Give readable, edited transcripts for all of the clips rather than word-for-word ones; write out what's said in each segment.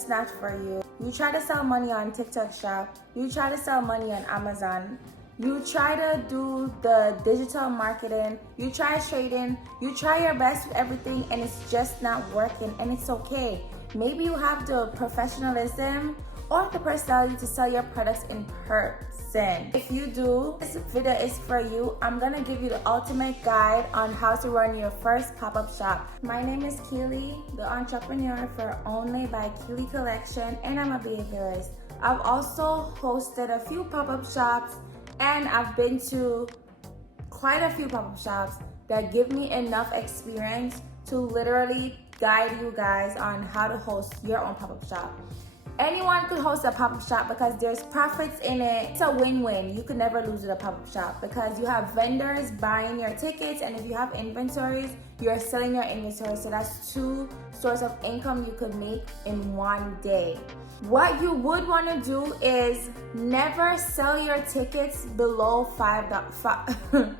just not for you. You try to sell money on TikTok Shop, you try to sell money on Amazon, you try to do the digital marketing, you try trading, you try your best with everything, and it's just not working, and it's okay. Maybe you have the professionalism or the personality to sell your products in person. If you do, this video is for you. I'm gonna give you the ultimate guide on how to run your first pop-up shop. My name is Keely, the entrepreneur for Only by Keely Collection, and I'm a behaviorist. I've also hosted a few pop-up shops, and I've been to quite a few pop-up shops that give me enough experience to literally guide you guys on how to host your own pop-up shop. Anyone could host a pop-up shop because there's profits in it. It's a win-win. You could never lose with a pop-up shop because you have vendors buying your tickets, and if you have inventories, you're selling your inventory. So that's two sources of income you could make in one day. What you would want to do is never sell your tickets below $5.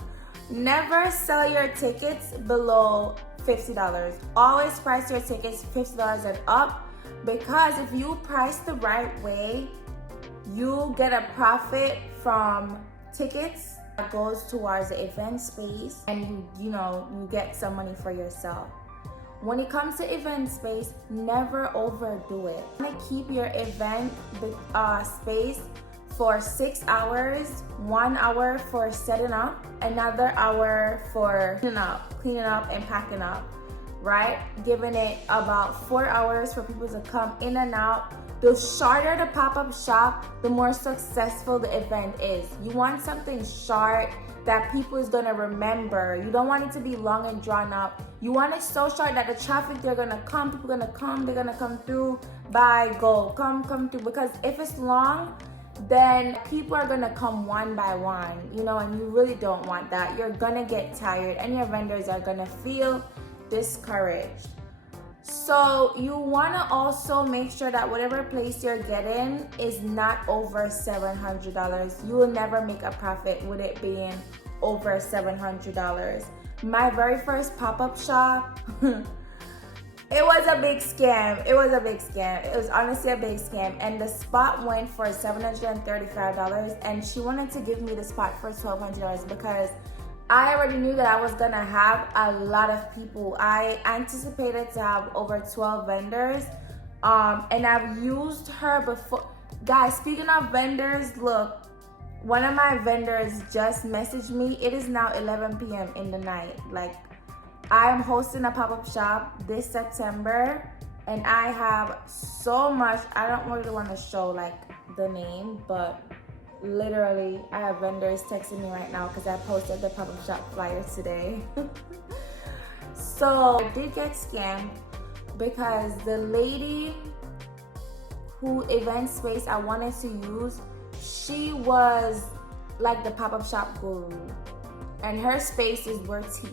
Never sell your tickets below $50. Always price your tickets $50 and up, because if you price the right way, you get a profit from tickets that goes towards the event space, and you get some money for yourself. When it comes to event space, never overdo it. You want to keep your event space for 6 hours, 1 hour for setting up, another hour for cleaning up and packing up, right? Giving it about 4 hours for people to come in and out. The shorter the pop-up shop, the more successful the event is. You want something short that people is gonna remember. You don't want it to be long and drawn out. You want it so short that the traffic, they're gonna come, people gonna come, they're gonna come through, buy, go, come through. Because if it's long, then people are gonna come one by one, and you really don't want that. You're gonna get tired, and your vendors are gonna feel discouraged. So you want to also make sure that whatever place you're getting is not over $700. You will never make a profit with it being over $700. My very first pop-up shop, it was a big scam. It was honestly a big scam, and the spot went for $735, and she wanted to give me the spot for $1,200 because I already knew that I was gonna have a lot of people. I anticipated to have over 12 vendors, and I've used her before. Guys, speaking of vendors, look, one of my vendors just messaged me. It is now 11 p.m. in the night. Like, I am hosting a pop-up shop this September, and I have so much. I don't really want to show like the name, but literally, I have vendors texting me right now because I posted the pop-up shop flyer today. So I did get scammed because the lady who event space I wanted to use, she was like the pop-up shop guru, and her space is worth tea.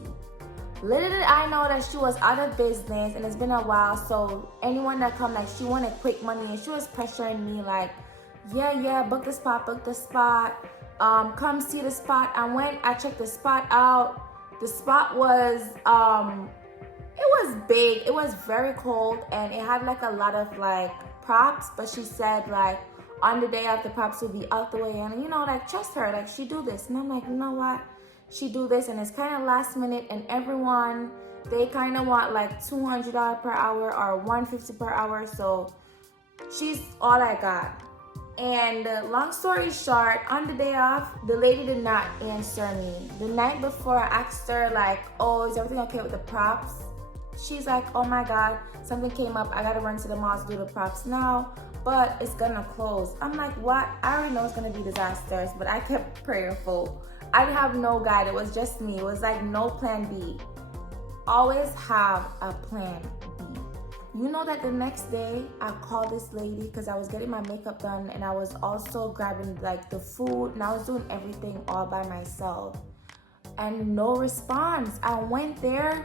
Little did I know that she was out of business, and it's been a while. So anyone that come, like, she wanted quick money, and she was pressuring me like, yeah, book the spot, come see the spot. I checked the spot out. The spot was, it was big, it was very cold, and it had like a lot of like props, but she said like on the day of the props will be out the way, and like, trust her, like, she do this. And I'm like, you know what, she do this, and it's kind of last minute, and everyone, they kind of want like $200 per hour or $150 per hour, so she's all I got. And long story short, on the day off, the lady did not answer me. The night before, I asked her like, oh, is everything okay with the props? She's like, oh my God, something came up. I gotta run to the mall to do the props now, but it's gonna close. I'm like, what? I already know it's gonna be disastrous, but I kept prayerful. I didn't have no guide. It was just me. It was like no plan B. Always have a plan B. You know that the next day I called this lady because I was getting my makeup done, and I was also grabbing like the food, and I was doing everything all by myself, and no response. I went there,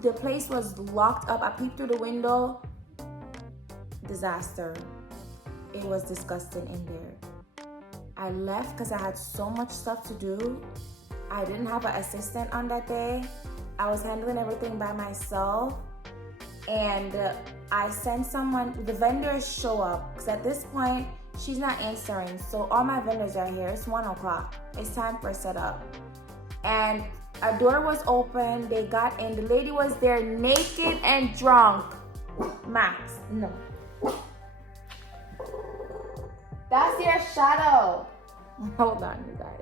the place was locked up. I peeped through the window. Disaster. It was disgusting in there. I left because I had so much stuff to do. I didn't have an assistant on that day. I was handling everything by myself. and I sent someone, the vendors show up, because at this point, she's not answering. So all my vendors are here. It's 1 o'clock. It's time for setup. And a door was open. They got in. The lady was there naked and drunk. Max, no. That's your shadow. Hold on, you guys.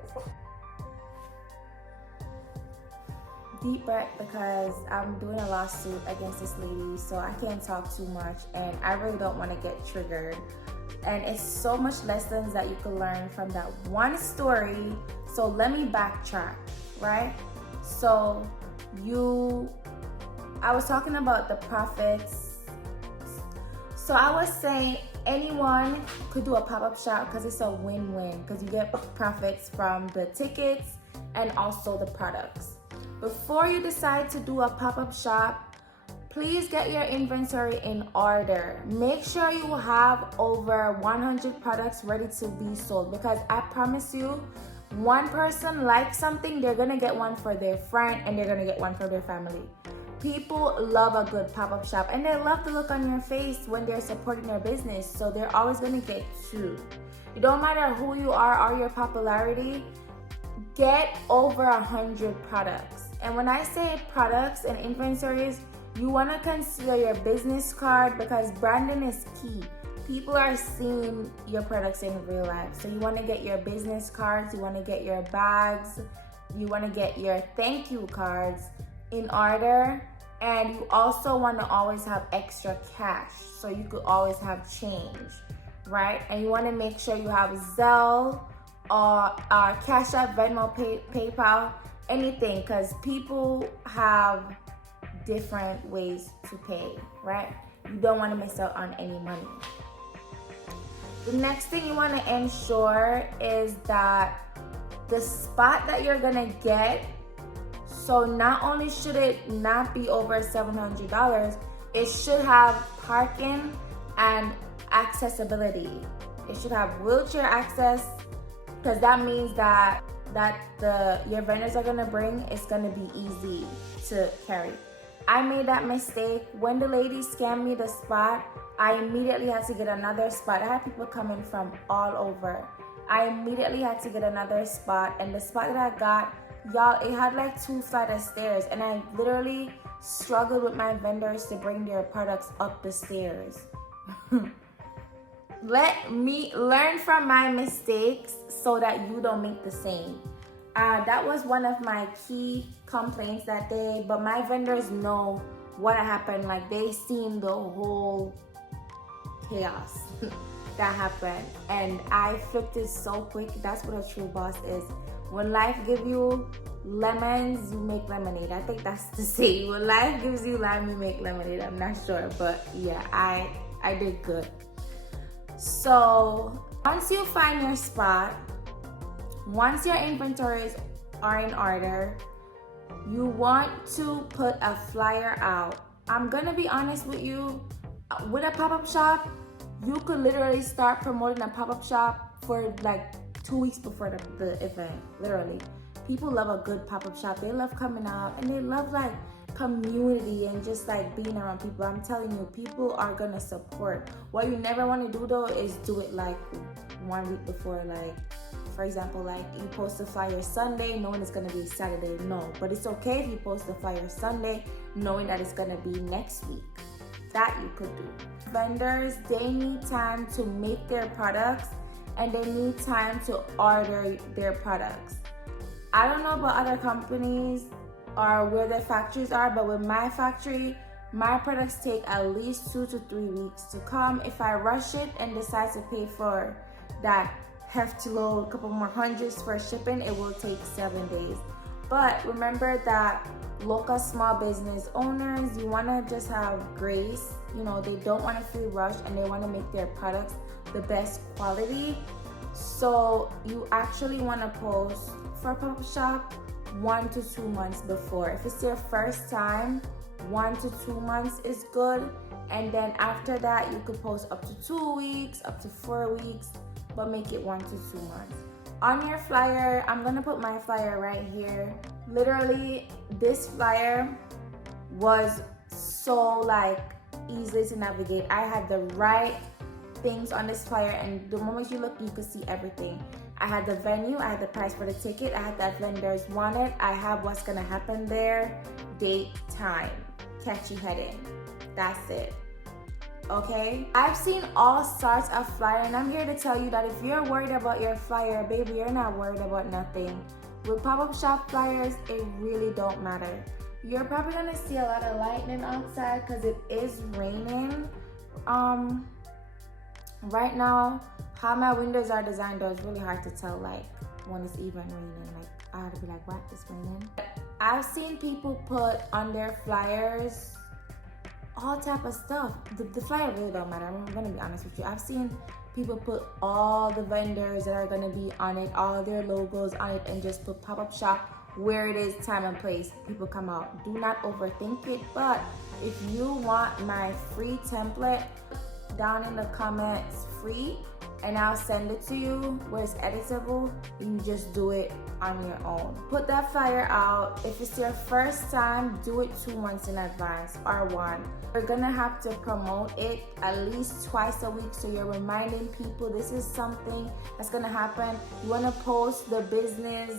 Deep breath, because I'm doing a lawsuit against this lady, so I can't talk too much, and I really don't want to get triggered. And it's so much lessons that you can learn from that one story. So let me backtrack, right? So I was talking about the profits. So I was saying anyone could do a pop-up shop because it's a win-win, because you get profits from the tickets and also the products. Before you decide to do a pop-up shop, please get your inventory in order. Make sure you have over 100 products ready to be sold, because I promise you, one person likes something, they're gonna get one for their friend and they're gonna get one for their family. People love a good pop-up shop, and they love the look on your face when they're supporting their business, so they're always gonna get two. It don't matter who you are or your popularity, get over 100 products. And when I say products and inventories, you want to consider your business card, because branding is key. People are seeing your products in real life. So you want to get your business cards, you want to get your bags, you want to get your thank you cards in order. And you also want to always have extra cash, so you could always have change, right? And you want to make sure you have Zelle or Cash App, Venmo, PayPal, anything, because people have different ways to pay, right? You don't want to miss out on any money. The next thing you want to ensure is that the spot that you're gonna get, so not only should it not be over $700, it should have parking and accessibility. It should have wheelchair access, because that means that your vendors are gonna bring, it's gonna be easy to carry. I made that mistake. When the lady scammed me the spot, I immediately had to get another spot. I had people coming from all over. I immediately had to get another spot, and the spot that I got, y'all, it had like 2 flights of stairs, and I literally struggled with my vendors to bring their products up the stairs. Let me learn from my mistakes so that you don't make the same. That was one of my key complaints that day, but my vendors know what happened. Like, they seen the whole chaos that happened, and I flipped it so quick. That's what a true boss is. When life gives you lemons, you make lemonade. I think that's the saying. When life gives you lime, you make lemonade. I'm not sure, but yeah, I did good. So once you find your spot, once your inventories are in order, you want to put a flyer out. I'm gonna be honest with you, with a pop-up shop, you could literally start promoting a pop-up shop for like 2 weeks before the event, literally. People love a good pop-up shop. They love coming out, and they love like community and just like being around people. I'm telling you, people are gonna support. What you never want to do though is do it like 1 week before. Like, for example, like you post a flyer Sunday knowing it's gonna be Saturday. No, but it's okay if you post a flyer Sunday knowing that it's gonna be next week. That you could do. Vendors, they need time to make their products, and they need time to order their products. I don't know about other companies or where their factories are, but with my factory, my products take at least 2 to 3 weeks to come. If I rush it and decide to pay for that hefty load, a couple more hundreds for shipping, it will take 7 days. But remember that local small business owners, you want to just have grace. You know, they don't want to feel rushed, and they want to make their products the best quality. So you actually want to post for a pop-up shop 1 to 2 months before. If it's your first time, 1 to 2 months is good. And then after that, you could post up to 2 weeks, up to 4 weeks, but make it 1 to 2 months. On your flyer, I'm gonna put my flyer right here. Literally, this flyer was so like easily to navigate. I had the right things on this flyer, and the moment you look, you can see everything. I had the venue, I had the price for the ticket, I had that vendors wanted, I have what's gonna happen there, date, time, catch you heading. That's it. Okay? I've seen all sorts of flyer, and I'm here to tell you that if you're worried about your flyer, baby, you're not worried about nothing. With pop-up shop flyers, it really don't matter. You're probably gonna see a lot of lightning outside because it is raining. Right now, how my windows are designed though, it's really hard to tell like when it's even raining. Like I have to be like, what, it's raining? I've seen people put on their flyers all type of stuff. The flyer really don't matter. I'm gonna be honest with you. I've seen people put all the vendors that are gonna be on it, all their logos on it, and just put pop-up shop where it is, time and place. People come out. Do not overthink it. But if you want my free template, down in the comments, free, and I'll send it to you where it's editable. You just do it on your own. Put that flyer out. If it's your first time, do it 2 months in advance or one. You're gonna have to promote it at least twice a week, so you're reminding people this is something that's gonna happen. You wanna post the business,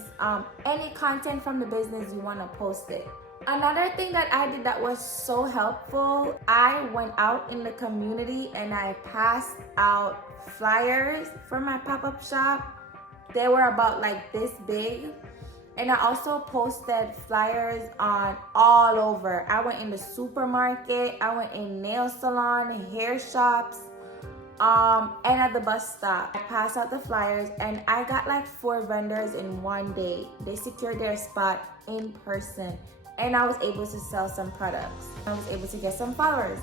any content from the business, you wanna post it. Another thing that I did that was so helpful, I went out in the community and I passed out flyers for my pop-up shop. They were about like this big. And I also posted flyers on all over. I went in the supermarket, I went in nail salon, hair shops, and at the bus stop. I passed out the flyers and I got like 4 vendors in one day. They secured their spot in person. And I was able to sell some products. I was able to get some followers.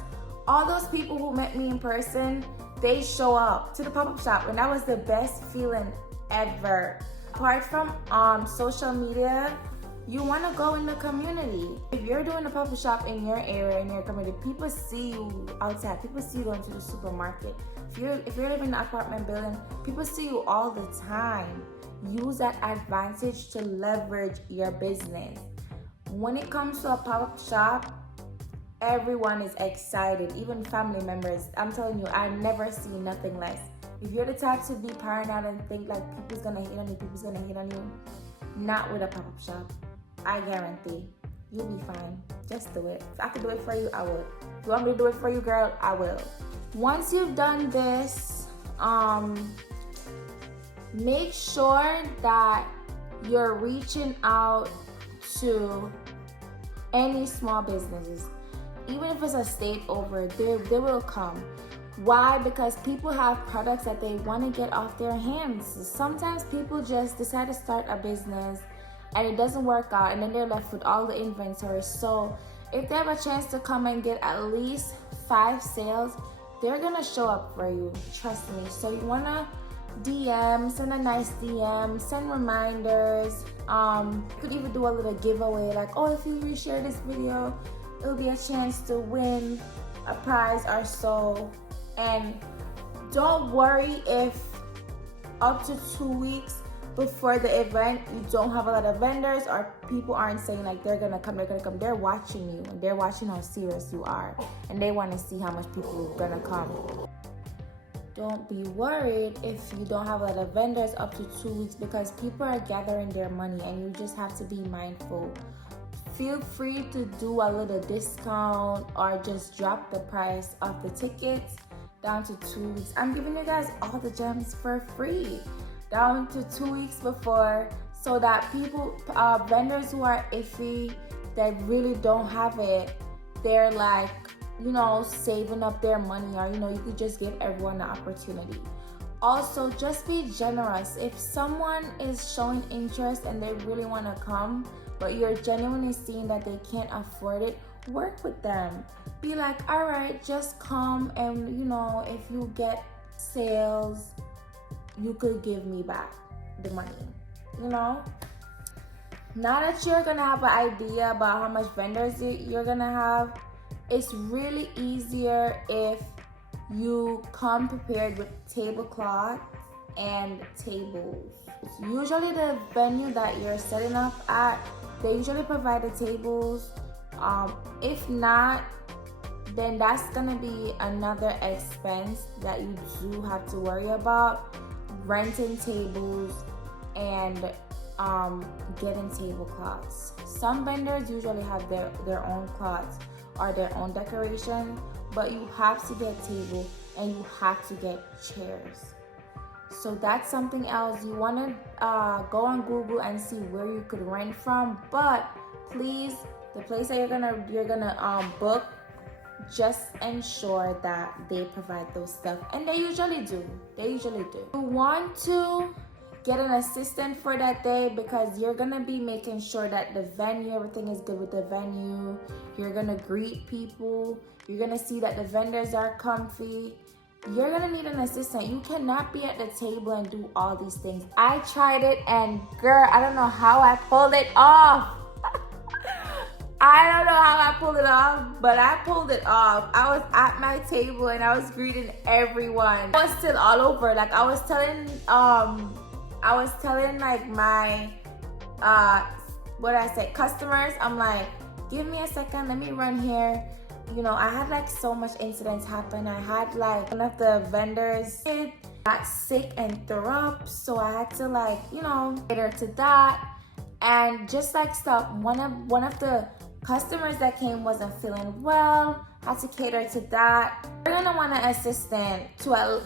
All those people who met me in person, they show up to the pop-up shop, and that was the best feeling ever. Apart from social media, you want to go in the community. If you're doing a pop-up shop in your area, in your community, people see you outside. People see you going to the supermarket. If you're living in an apartment building, people see you all the time. Use that advantage to leverage your business. When it comes to a pop-up shop, everyone is excited, even family members. I'm telling you, I never see nothing less. If you're the type to be paranoid and think like people's gonna hate on you, not with a pop-up shop. I guarantee you'll be fine. Just do it. If I could do it for you, I would. If you want me to do it for you, girl, I will. Once you've done this, make sure that you're reaching out to any small businesses. Even if it's a state over, they will come. Why? Because people have products that they want to get off their hands. Sometimes people just decide to start a business and it doesn't work out, and then they're left with all the inventory. So if they have a chance to come and get at least 5 sales, they're gonna show up for you, trust me. So you wanna DM, send a nice DM, send reminders. You could even do a little giveaway, like, oh, if you reshare this video, it'll be a chance to win a prize or so. And don't worry if up to 2 weeks before the event you don't have a lot of vendors or people aren't saying like they're gonna come. They're watching you, and they're watching how serious you are, and they want to see how much people are gonna come. Don't be worried if you don't have a lot of vendors up to 2 weeks, because people are gathering their money and you just have to be mindful. Feel free to do a little discount or just drop the price of the tickets down to 2 weeks. I'm giving you guys all the gems for free down to 2 weeks before, so that people, vendors who are iffy, that really don't have it, they're like, saving up their money, or you could just give everyone the opportunity. Also, just be generous. If someone is showing interest and they really want to come, but you're genuinely seeing that they can't afford it, work with them. Be like, all right, just come, and if you get sales, you could give me back the money. Now that you're gonna have an idea about how much vendors you're gonna have, it's really easier if you come prepared with tablecloths and tables. Usually the venue that you're setting up at, they usually provide the tables. If not, then that's gonna be another expense that you do have to worry about. Renting tables and getting tablecloths. Some vendors usually have their own cloths or their own decoration, but you have to get table and you have to get chairs. So that's something else. You want to go on Google and see where you could rent from, but please, the place that you're gonna book, just ensure that they provide those stuff, and they usually do. You want to get an assistant for that day because you're gonna be making sure that the venue, everything is good with the venue. You're gonna greet people. You're gonna see that the vendors are comfy. You're gonna need an assistant. You cannot be at the table and do all these things. I tried it, and girl, I don't know how I pulled it off. I don't know how I pulled it off, but I pulled it off. I was at my table and I was greeting everyone. I was still all over. Like I was telling like my customers, I'm like, give me a second, let me run here. You know, I had like so much incidents happen. I had like one of the vendors got sick and threw up, so I had to like, you know, cater to that. And just like stuff, one of the customers that came wasn't feeling well, had to cater to that. You're gonna want an assistant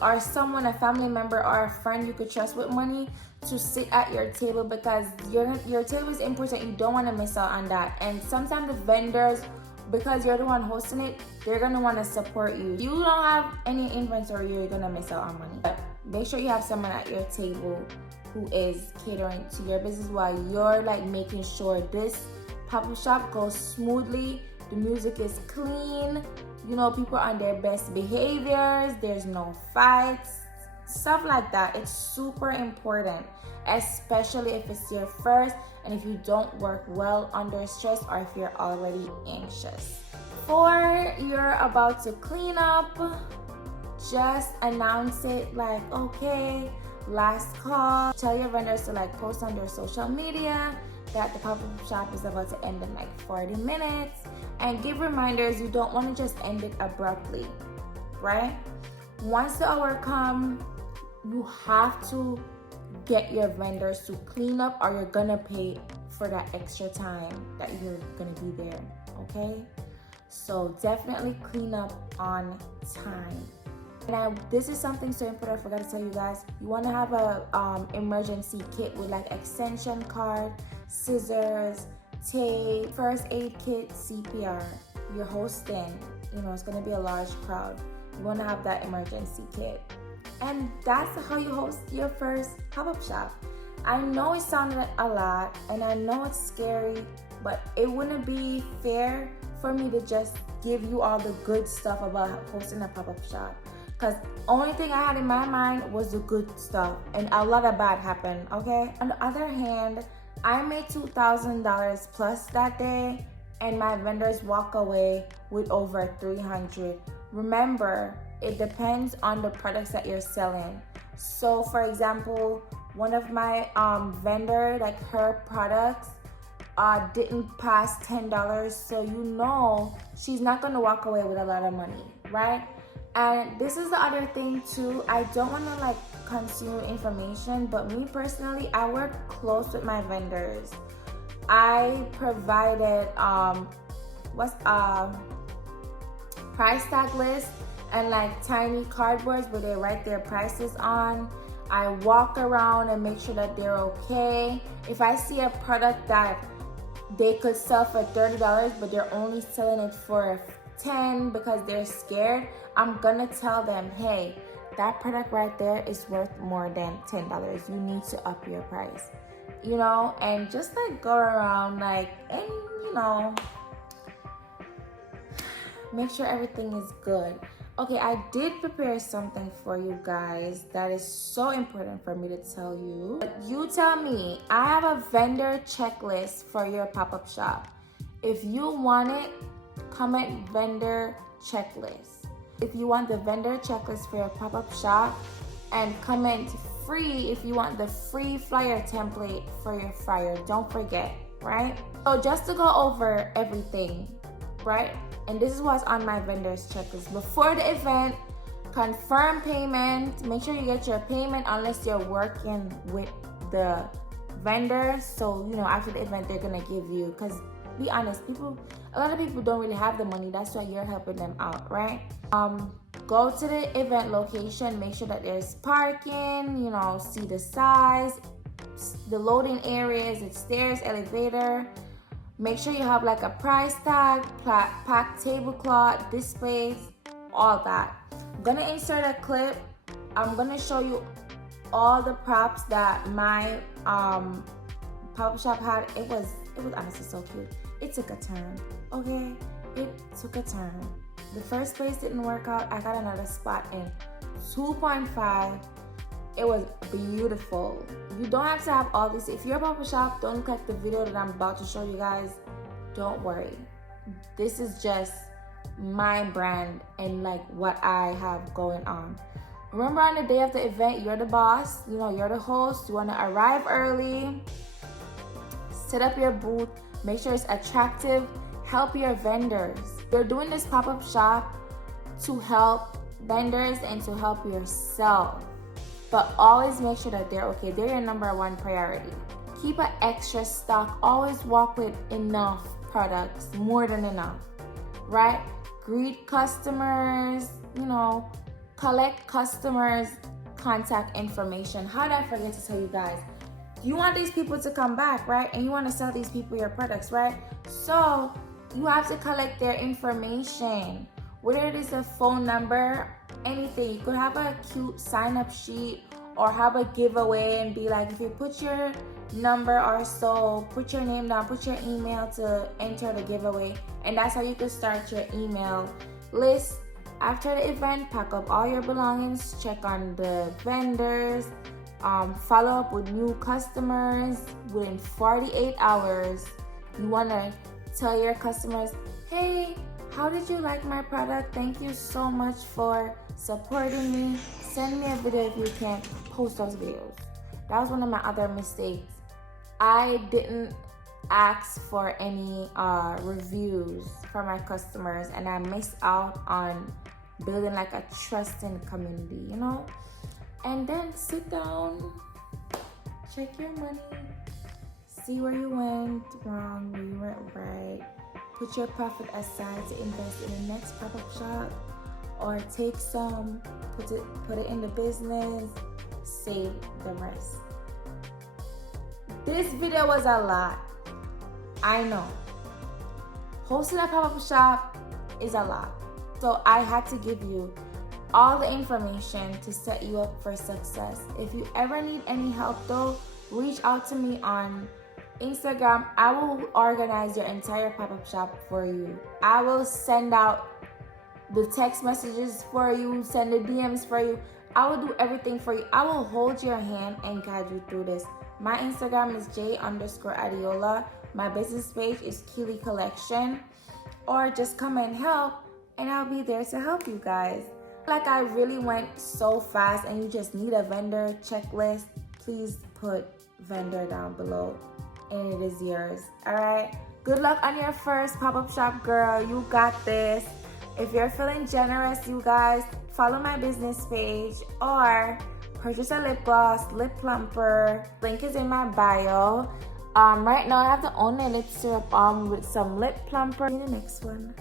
or someone, a family member or a friend you could trust with money to sit at your table, because your table is important. You don't want to miss out on that. And sometimes the vendors, because you're the one hosting it, they're gonna want to support you. You don't have any inventory, you're gonna miss out on money. But make sure you have someone at your table who is catering to your business while you're like making sure this pop-up shop goes smoothly, the music is clean, you know, people are on their best behaviors, there's no fights, stuff like that. It's super important, especially if it's your first and if you don't work well under stress or if you're already anxious. Before you're about to clean up, just announce it like, okay, last call. Tell your vendors to like post on their social media that the pop-up shop is about to end in like 40 minutes, and give reminders. You don't want to just end it abruptly, right? Once the hour comes, you have to get your vendors to clean up, or you're gonna pay for that extra time that you're gonna be there, okay? So definitely clean up on time. And this is something so important I forgot to tell you guys. You want to have a emergency kit with like extension cord, scissors, tape, first aid kit, CPR. You're hosting, you know, it's going to be a large crowd. You want to have that emergency kit. And that's how you host your first pop-up shop. I know it sounded a lot and I know it's scary, but it wouldn't be fair for me to just give you all the good stuff about hosting a pop-up shop. Because only thing I had in my mind was the good stuff, and a lot of bad happened, okay? On the other hand, I made $2,000 plus that day, and my vendors walk away with over $300. Remember, it depends on the products that you're selling. So for example, one of my vendor, like her products didn't pass $10, so you know she's not gonna walk away with a lot of money, right? And this is the other thing too. I don't want to like consume information, but me personally, I work close with my vendors. I provided price tag list and like tiny cardboards where they write their prices on. I walk around and make sure that they're okay. If I see a product that they could sell for $30, but they're only selling it for $10 because they're scared, I'm gonna tell them, hey, that product right there is worth more than $10. You need to up your price, you know, and just like go around like, and you know, make sure everything is good. Okay, I did prepare something for you guys that is so important for me to tell you. But you tell me, I have a vendor checklist for your pop-up shop. If you want it, comment vendor checklist. If you want the vendor checklist for your pop-up shop, and comment free if you want the free flyer template for your flyer. Don't forget, right? So just to go over everything, right? And this is what's on my vendor's checklist. Before the event, confirm payment. Make sure you get your payment unless you're working with the vendor. So, you know, after the event, they're gonna give you, because be honest, a lot of people don't really have the money. That's why you're helping them out, right? Go to the event location, make sure that there's parking, you know, see the size, the loading areas, it's stairs, elevator. Make sure you have like a price tag, packed tablecloth, displays, all that. I'm gonna insert a clip. I'm gonna show you all the props that my pop-up shop had. It was honestly so cute. It took a turn, okay? It took a turn. The first place didn't work out. I got another spot in 2.5. It was beautiful. You don't have to have all this. If you're a pop-up shop, don't look like the video that I'm about to show you guys. Don't worry. This is just my brand and like what I have going on. Remember, on the day of the event, you're the boss. You know, you're the host. You want to arrive early. Set up your booth. Make sure it's attractive. Help your vendors. You're doing this pop-up shop to help vendors and to help yourself. But always make sure that they're okay. They're your number one priority. Keep an extra stock. Always walk with enough products, more than enough, right? Greet customers, you know, collect customers' contact information. How did I forget to tell you guys? You want these people to come back, right? And you want to sell these people your products, right? So you have to collect their information, whether it is a phone number, anything. You could have a cute sign-up sheet or have a giveaway and be like, if you put your number or so, put your name down, put your email to enter the giveaway. And that's how you can start your email list. After the event, pack up all your belongings, check on the vendors, follow up with new customers within 48 hours. You want to tell your customers, hey, how did you like my product? Thank you so much for supporting me. Send me a video if you can. Post those videos. That was one of my other mistakes. I didn't ask for any reviews from my customers, and I missed out on building like a trusting community, you know? And then sit down, check your money, see where you went wrong, where you went right. Put your profit aside to invest in the next pop-up shop, or take some, put it in the business, save the rest. This video was a lot. I know. Hosting a pop-up shop is a lot. So I had to give you all the information to set you up for success. If you ever need any help though, reach out to me on Instagram. I will organize your entire pop-up shop for you. I will send out the text messages for you, send the DMs for you. I will do everything for you. I will hold your hand and guide you through this. My Instagram is j_adiola. My business page is Keely Collection. Or just come and help, and I'll be there to help you guys. Like I really went so fast and you just need a vendor checklist, please put vendor down below and it is yours. All right, good luck on your first pop-up shop, girl. You got this. If you're feeling generous, you guys, follow my business page or purchase a lip gloss, lip plumper. Link is in my bio. Right now I have the only lip syrup with some lip plumper. In the next one.